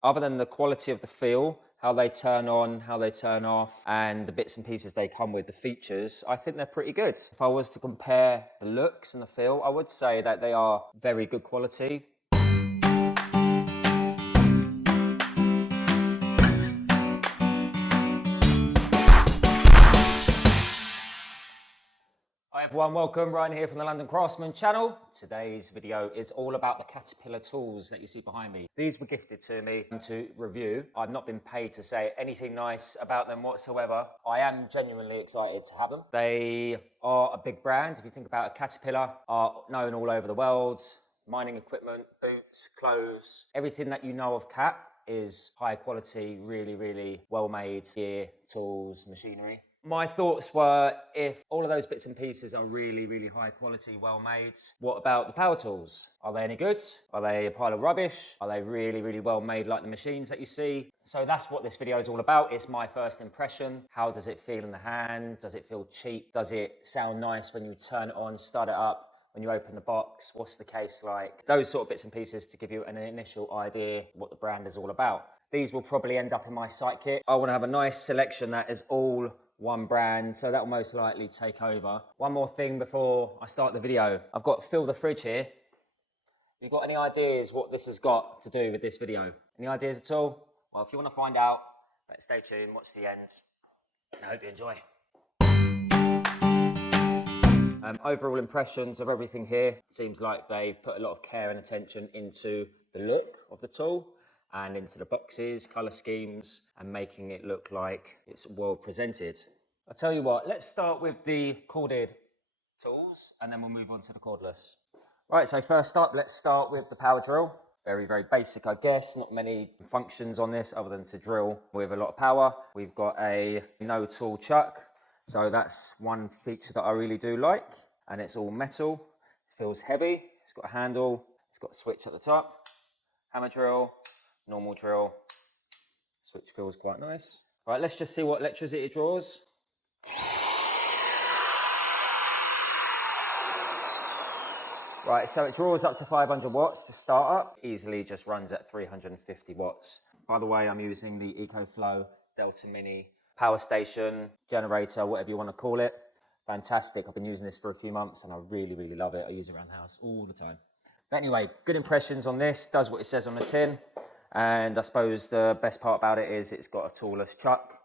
Other than the quality of the feel, how they turn on, how they turn off, and the bits and pieces they come with, the features, I think they're pretty good. If I was to compare the looks and the feel, I would say that they are very good quality. Hi everyone, welcome. Ryan here from the London Craftsman channel. Today's video is all about the Caterpillar tools that you see behind me. These were gifted to me to review. I've not been paid to say anything nice about them whatsoever. I am genuinely excited to have them. They are a big brand. If you think about it, Caterpillar are known all over the world. Mining equipment, boots, clothes, everything that you know of Cat is high quality, really well made gear, tools, machinery. My thoughts were, if all of those bits and pieces are really high quality, well made, what about the power tools? Are they any good? Are they a pile of rubbish? Are they really well made like the machines that you see? So that's what this video is all about. It's my first impression. How does it feel in the hand? Does it feel cheap? Does it sound nice when you turn it on, start it up? When you open the box, what's the case like? Those sort of bits and pieces to give you an initial idea what the brand is all about. These will probably end up in my site kit. I want to have a nice selection that is all one brand, so that will most likely take over. One more thing before I start the video. I've got Fill the Fridge here. You got any ideas what this has got to do with this video? Any ideas at all? Well, if you want to find out, let's stay tuned, watch the end. I hope you enjoy. Overall impressions of everything here. Seems like they've put a lot of care and attention into the look of the tool and into the boxes, colour schemes, and making it look like it's well presented. I'll tell you what, let's start with the corded tools and then we'll move on to the cordless. Right, so first up, let's start with the power drill. Very basic, I guess. Not many functions on this other than to drill with a lot of power. We've got a no tool chuck. So that's one feature that I really do like. And it's all metal, feels heavy. It's got a handle, it's got a switch at the top. Hammer drill, normal drill. Switch feels quite nice. Right, let's just see what electricity it draws. Right, so it draws up to 500 watts to start up. Easily just runs at 350 watts. By the way, I'm using the Ecoflow Delta Mini power station, generator, whatever you want to call it. Fantastic. I've been using this for a few months and I really love it. I use it around the house all the time. But anyway, good impressions on this. Does what it says on the tin. And I suppose the best part about it is it's got a toolless chuck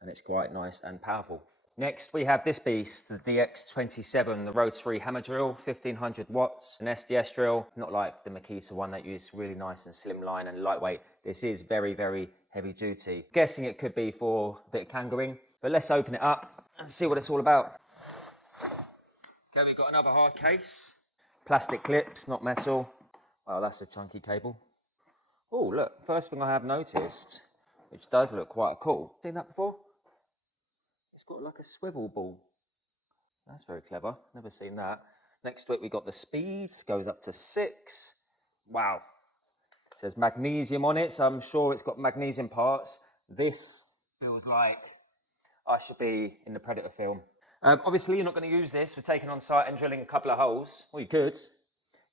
and it's quite nice and powerful. Next, we have this beast, the DX27, the rotary hammer drill, 1500 watts, an SDS drill, not like the Makita one that is really nice and slimline and lightweight. This is very heavy duty. Guessing it could be for a bit of kangarooing, but let's open it up and see what it's all about. Okay, we've got another hard case. Plastic clips, not metal. Well, that's a chunky cable. Oh, look, first thing I have noticed, which does look quite cool. Seen that before? It's got like a swivel ball. That's very clever. Never seen that. Next to it, we got the speed. Goes up to 6. Wow. It says magnesium on it, so I'm sure it's got magnesium parts. This feels like I should be in the Predator film. Obviously, you're not going to use this for taking on site and drilling a couple of holes. Well, you could.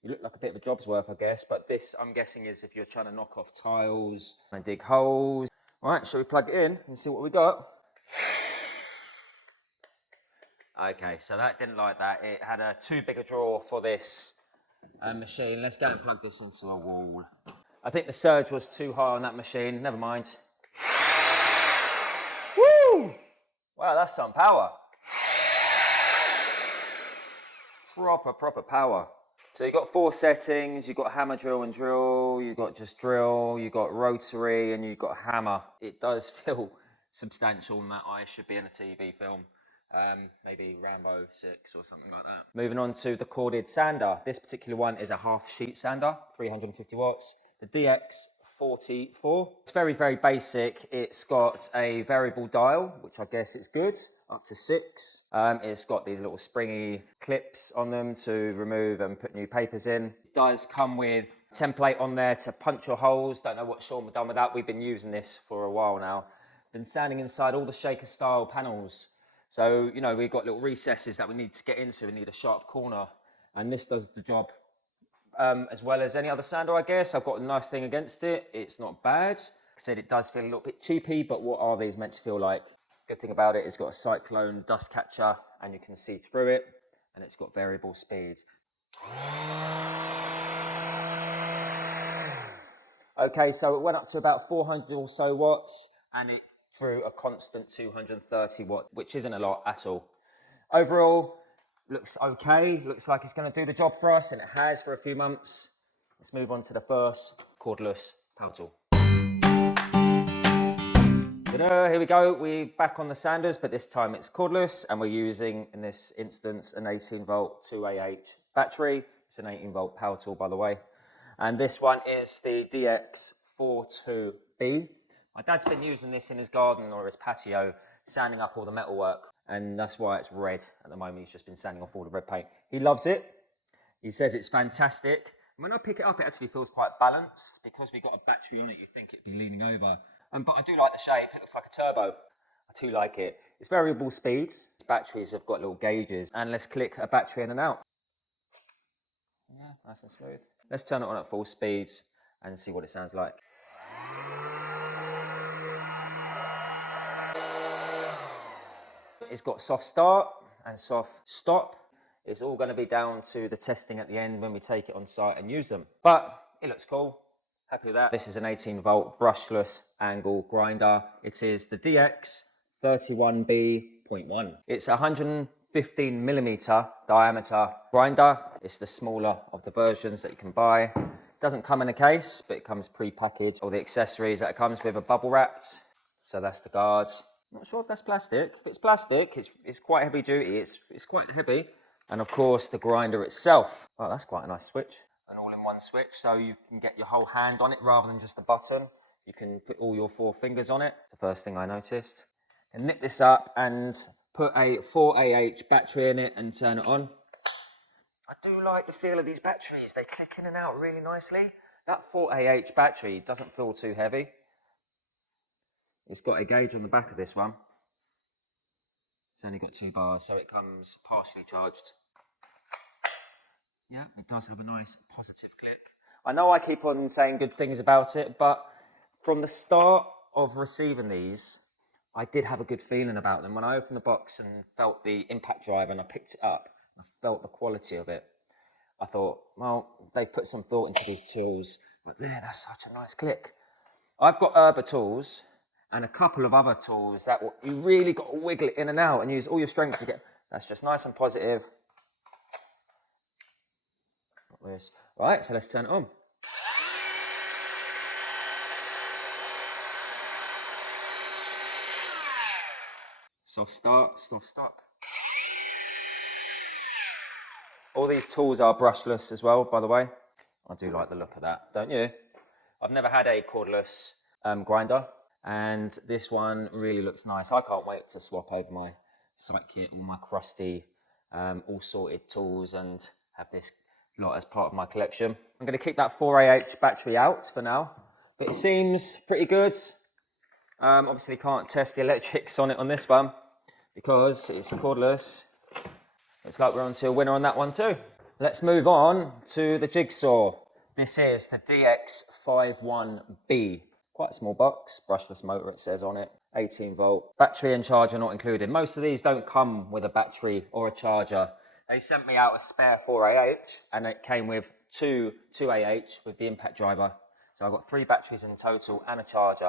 You look like a bit of a job's worth, I guess. But this, I'm guessing, is if you're trying to knock off tiles and dig holes. All right, shall we plug it in and see what we got? Okay, so that didn't like that. It had a too big a draw for this machine. Let's go and plug this into a wall. I think the surge was too high on that machine. Never mind. Woo! Wow, that's some power. Proper power. So you've got 4 settings. You've got hammer, drill and drill. You've got just drill. You've got rotary and you've got hammer. It does feel substantial in that I should be in a TV film. Maybe Rambo 6 or something like that. Moving on to the corded sander. This particular one is a half sheet sander, 350 watts. The DX44. It's very basic. It's got a variable dial, which I guess is good, up to 6. It's got these little springy clips on them to remove and put new papers in. It does come with a template on there to punch your holes. Don't know what Sean has done with that. We've been using this for a while now. Been sanding inside all the shaker style panels. So, you know, we've got little recesses that we need to get into. We need a sharp corner. And this does the job as well as any other sander, I guess. I've got nothing against it. It's not bad. Like I said, it does feel a little bit cheapy, but what are these meant to feel like? Good thing about it, it's got a cyclone dust catcher and you can see through it, and it's got variable speed. Okay, so it went up to about 400 or so watts and it drew a constant 230 watt, which isn't a lot at all. Overall, looks okay. Looks like it's going to do the job for us, and it has for a few months. Let's move on to the first cordless power tool. Ta-da, here we go. We're back on the sanders, but this time it's cordless, and we're using, in this instance, an 18-volt 2AH battery. It's an 18-volt power tool, by the way. And this one is the DX42B. My dad's been using this in his garden or his patio, sanding up all the metalwork, and that's why it's red at the moment. He's just been sanding off all the red paint. He loves it. He says it's fantastic. When I pick it up, it actually feels quite balanced. Because we've got a battery on it, you think it'd be leaning over. But I do like the shape. It looks like a turbo. I do like it. It's variable speed. These batteries have got little gauges. And let's click a battery in and out. Yeah, nice and smooth. Let's turn it on at full speed and see what it sounds like. It's got soft start and soft stop. It's all going to be down to the testing at the end when we take it on site and use them. But it looks cool. Happy with that. This is an 18-volt brushless angle grinder. It is the DX31B.1. It's a 115 millimeter diameter grinder. It's the smaller of the versions that you can buy. It doesn't come in a case, but it comes pre-packaged. All the accessories that it comes with are bubble wrapped. So that's the guards. Not sure if that's plastic. If it's plastic, it's quite heavy duty. It's quite heavy. And of course, the grinder itself. Oh, that's quite a nice switch. An all-in-one switch, so you can get your whole hand on it rather than just a button. You can put all your 4 fingers on it. It's the first thing I noticed. And nip this up and put a 4AH battery in it and turn it on. I do like the feel of these batteries. They click in and out really nicely. That 4AH battery doesn't feel too heavy. It's got a gauge on the back of this one. It's only got 2 bars, so it comes partially charged. Yeah, it does have a nice positive click. I know I keep on saying good things about it, but from the start of receiving these, I did have a good feeling about them. When I opened the box and felt the impact driver and I picked it up, I felt the quality of it. I thought, well, they put some thought into these tools. But there, that's such a nice click. I've got Herber tools and a couple of other tools that you really got to wiggle it in and out and use all your strength to get. That's just nice and positive. Right, so let's turn it on. Soft start, soft stop. All these tools are brushless as well, by the way. I do like the look of that, don't you? I've never had a cordless grinder, and this one really looks nice. I can't wait to swap over my site kit, all my crusty, all sorted tools, and have this lot as part of my collection. I'm going to keep that 4AH battery out for now, but it seems pretty good. Obviously can't test the electrics on it on this one because it's cordless. Looks like we're on to a winner on that one too. Let's move on to the jigsaw. This is the DX51B. Quite a small box, brushless motor it says on it, 18 volt. Battery and charger not included. Most of these don't come with a battery or a charger. They sent me out a spare 4AH and it came with two 2AH with the impact driver. So I've got 3 batteries in total and a charger,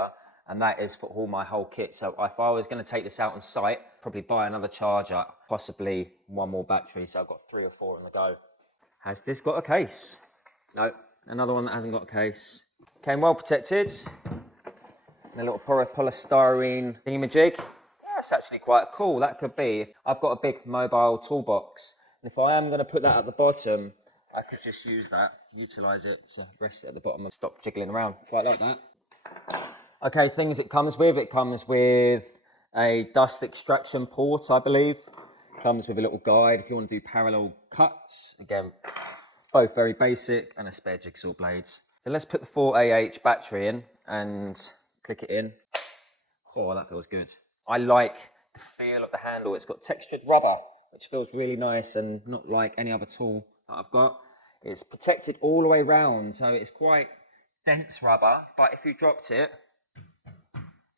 and that is for all my whole kit. So if I was going to take this out on site, probably buy another charger, possibly 1 more battery. So I've got 3 or 4 on the go. Has this got a case? No, another one that hasn't got a case. Came well protected. And a little polystyrene thingamajig. That's actually quite cool. That could be. I've got a big mobile toolbox. And if I am going to put that at the bottom, I could just use that, utilise it to rest it at the bottom and stop jiggling around. Quite like that. Okay, things it comes with. It comes with a dust extraction port, I believe. Comes with a little guide if you want to do parallel cuts. Again, both very basic, and a spare jigsaw blades. So let's put the 4AH battery in and click it in. Oh, that feels good. I like the feel of the handle. It's got textured rubber, which feels really nice and not like any other tool that I've got. It's protected all the way round, so it's quite dense rubber, but if you dropped it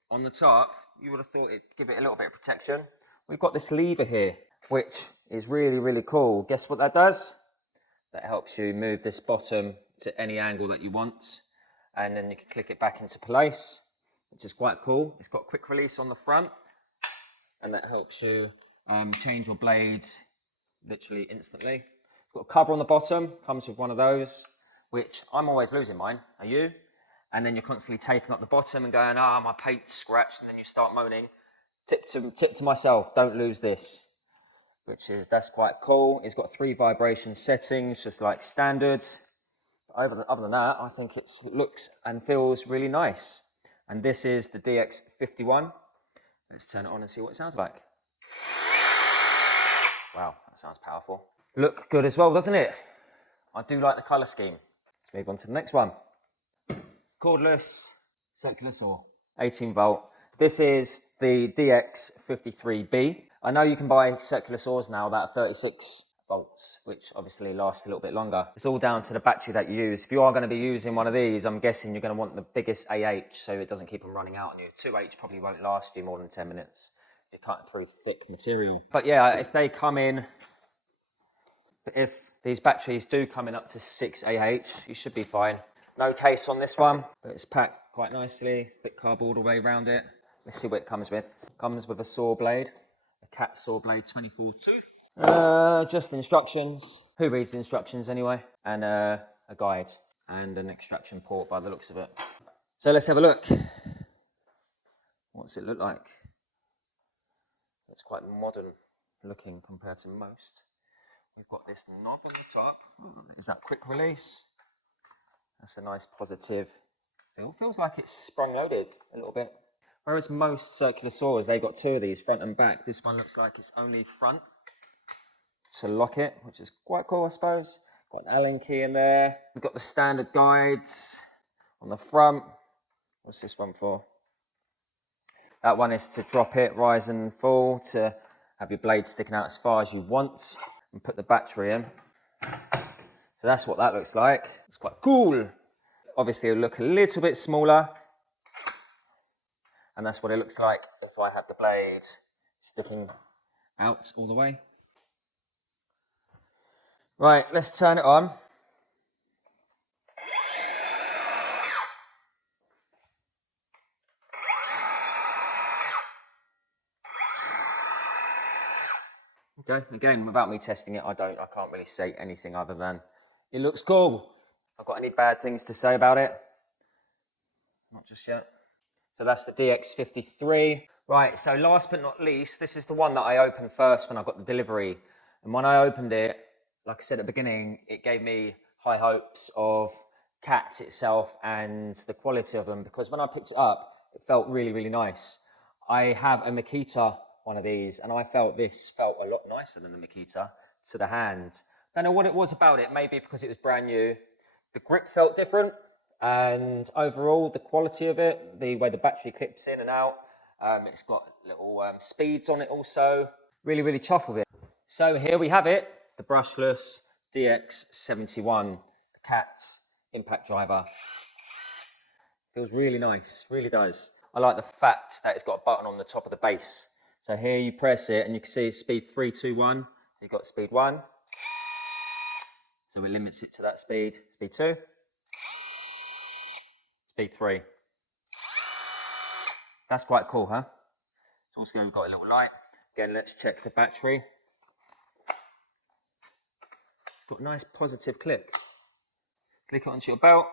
on the top, you would have thought it'd give it a little bit of protection. We've got this lever here, which is really, really cool. Guess what that does? That helps you move this bottom to any angle that you want, and then you can click it back into place, which is quite cool. It's got quick release on the front, and that helps you change your blades literally instantly. It's got a cover on the bottom, comes with one of those, which I'm always losing mine. Are you? And then you're constantly taping up the bottom and going, my paint's scratched, and then you start moaning. Tip to myself, don't lose this, that's quite cool. It's got 3 vibration settings, just like standard. Other than that, I think it looks and feels really nice. And this is the DX51. Let's turn it on and see what it sounds like. Wow, that sounds powerful. Look good as well, doesn't it? I do like the colour scheme. Let's move on to the next one. Cordless circular saw, 18 volt. This is the DX53B. I know you can buy circular saws now that are 36 volts, which obviously lasts a little bit longer. It's all down to the battery that you use. If you are going to be using one of these, I'm guessing you're going to want the biggest AH so it doesn't keep them running out on you. 2H probably won't last you more than 10 minutes. You're cutting through thick material. But yeah, if these batteries do come in up to 6 AH, you should be fine. No case on this one, but it's packed quite nicely. Bit cardboard all the way around it. Let's see what it comes with. Comes with a saw blade, a cat saw blade 24 tooth. Just instructions. Who reads the instructions anyway? And a guide and an extraction port by the looks of it. So let's have a look. What's it look like? It's quite modern looking compared to most. We've got this knob on the top. Is that quick release? That's a nice positive feel. Feels like it's sprung loaded a little bit. Whereas most circular saws, they've got 2 of these, front and back. This one looks like it's only front to lock it, which is quite cool, I suppose. Got an Allen key in there. We've got the standard guides on the front. What's this one for? That one is to drop it, rise and fall, to have your blade sticking out as far as you want, and put the battery in. So that's what that looks like. It's quite cool. Obviously it'll look a little bit smaller. And that's what it looks like if I had the blade sticking out all the way. Right, let's turn it on. Okay, again, without me testing it, I can't really say anything other than it looks cool. I've got any bad things to say about it? Not just yet. So that's the DX53. Right, so last but not least, this is the one that I opened first when I got the delivery. And when I opened it, like I said at the beginning, it gave me high hopes of Cat itself and the quality of them, because when I picked it up, it felt really, really nice. I have a Makita one of these, and I felt this felt a lot nicer than the Makita to the hand. Don't know what it was about it, maybe because it was brand new. The grip felt different, and overall the quality of it, the way the battery clips in and out, it's got little speeds on it also. Really, really chuffed with it. So here we have it, the brushless DX71 Cat impact driver. Feels really nice, really does. I like the fact that it's got a button on the top of the base. So here you press it and you can see speed 3, 2, 1. So you've got speed 1. So it limits it to that speed. Speed 2. Speed 3. That's quite cool, huh? It's also got a little light. Again, let's check the battery. Got a nice positive click. Click it onto your belt.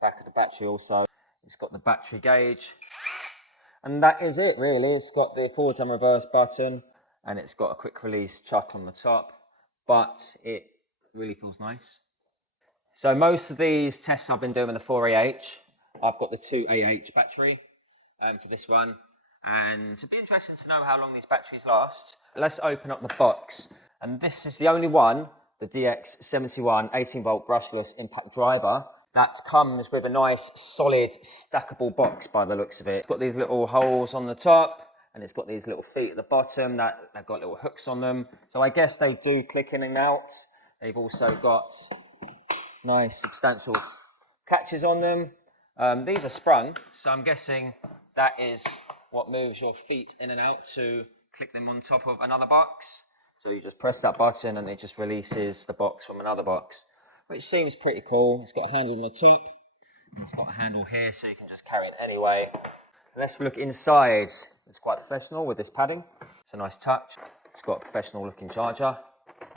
Back of the battery also. It's got the battery gauge. And that is it really. It's got the forward and reverse button, and it's got a quick release chuck on the top, but it really feels nice. So most of these tests I've been doing with the 4AH. I've got the 2AH battery for this one, and it'd be interesting to know how long these batteries last. Let's open up the box, and this is the only one, the DX71 18 volt brushless impact driver, that comes with a nice solid stackable box by the looks of it. It's got these little holes on the top, and it's got these little feet at the bottom that they've got little hooks on them. So I guess they do click in and out. They've also got nice substantial catches on them. These are sprung, so I'm guessing that is what moves your feet in and out to click them on top of another box. So you just press that button and it just releases the box from another box, which seems pretty cool. It's got a handle on the top, and it's got a handle here so you can just carry it anyway. Let's look inside. It's quite professional with this padding. It's a nice touch. It's got a professional looking charger.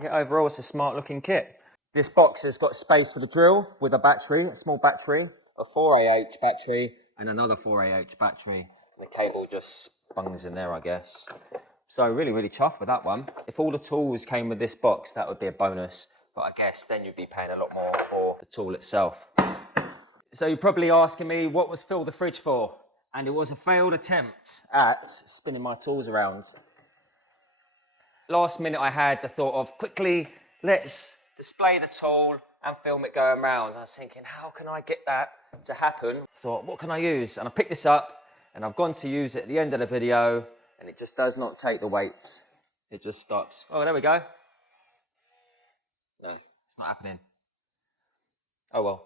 Yeah, overall it's a smart looking kit. This box has got space for the drill with a battery, a small battery, a 4AH battery and another 4AH battery. And the cable just bungs in there, I guess. So really chuffed with that one. If all the tools came with this box, that would be a bonus. But I guess then you'd be paying a lot more for the tool itself. So you're probably asking me, what was Phil the fridge for? And it was a failed attempt at spinning my tools around. Last minute I had the thought of, quickly, let's display the tool and film it going around. I was thinking, how can I get that to happen? I thought, what can I use? And I picked this up and I've gone to use it at the end of the video and it just does not take the weight. It just stops. Oh, there we go. No, it's not happening. Oh well.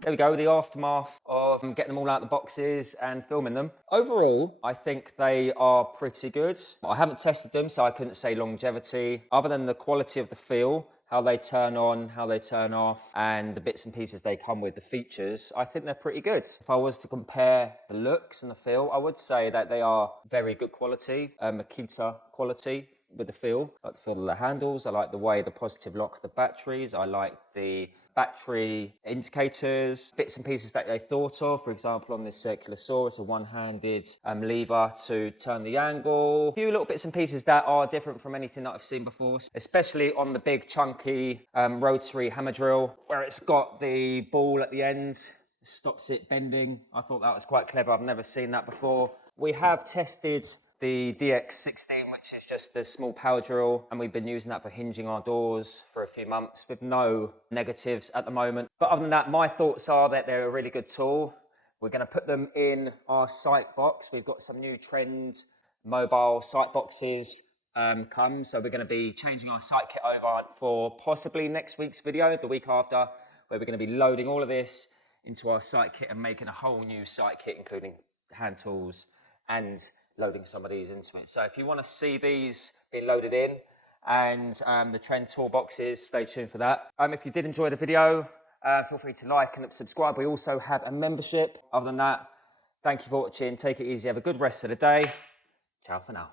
There we go, the aftermath of getting them all out of the boxes and filming them. Overall, I think they are pretty good. I haven't tested them, so I couldn't say longevity. Other than the quality of the feel, how they turn on, how they turn off, and the bits and pieces they come with, the features, I think they're pretty good. If I was to compare the looks and the feel, I would say that they are very good quality, Makita quality with the feel. I like the feel of the handles, I like the way the positive lock of the batteries, I like the battery indicators, bits and pieces that they thought of. For example, on this circular saw, it's a one-handed lever to turn the angle. A few little bits and pieces that are different from anything that I've seen before, especially on the big chunky rotary hammer drill, where it's got the ball at the end, stops it bending. I thought that was quite clever. I've never seen that before. We have tested the DX16, which is just a small power drill, and we've been using that for hinging our doors for a few months with no negatives at the moment. But other than that, my thoughts are that they're a really good tool. We're going to put them in our sight box. We've got some new trend mobile sight boxes come, so we're going to be changing our sight kit over for possibly next week's video, the week after, where we're going to be loading all of this into our sight kit and making a whole new sight kit, including hand tools and loading some of these into it. So if you want to see these being loaded in and the trend toolboxes, stay tuned for that. If you did enjoy the video, feel free to like and subscribe. We also have a membership. Other than that, thank you for watching. Take it easy. Have a good rest of the day. Ciao for now.